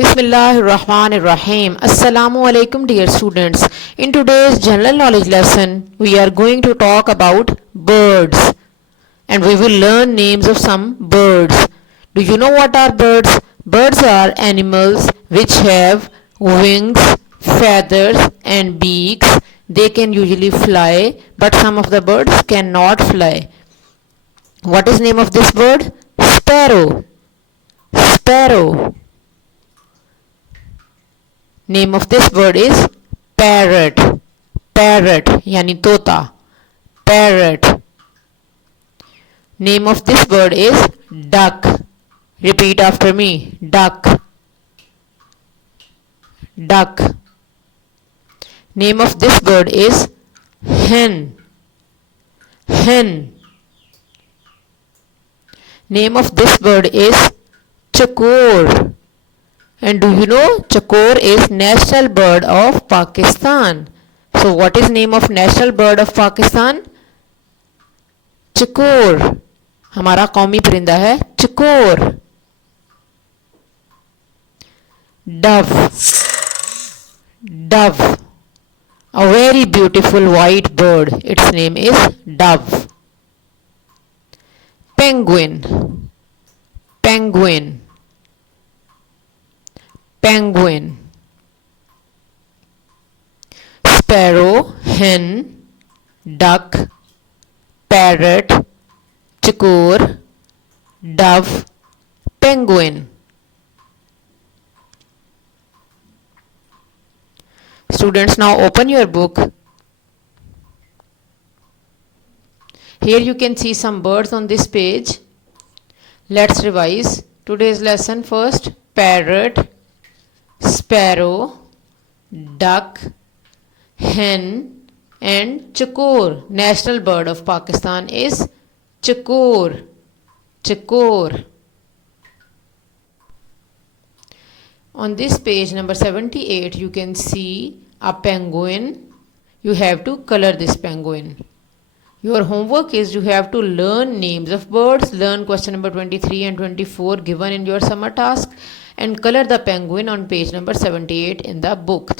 Bismillahirrahmanirrahim. Assalamu alaikum dear students. In today's general knowledge lesson, we are going to talk about birds and we will learn names of some birds. Do you know what are birds? Birds are animals which have wings, feathers and beaks. They can usually fly, but some of the birds cannot fly. What is name of this bird? Sparrow. Sparrow. Name of this bird is parrot. Parrot yani tota. Parrot. Name of this bird is duck. Repeat after me. Duck. Duck. Name of this bird is hen. Hen. Name of this bird is chakor. And do you know chakor is national bird of Pakistan? So what is name of national bird of Pakistan? चकोर. हमारा कौमी परिंदा है चकोर. Dove. Dove. A very beautiful white bird. Its name is dove. Penguin. Penguin. Penguin. Sparrow, hen, duck, parrot, chakor, dove, penguin. Students, now open your book. Here you can see some birds on this page. Let's revise today's lesson first. Parrot, sparrow, duck, hen and chakor. National bird of Pakistan is chakor. Chakor. On this page number 78 you can see a penguin. You have to color this penguin. Your homework is you have to learn names of birds, learn question number 23 and 24 given in your summer task and color the penguin on page number 78 in the book.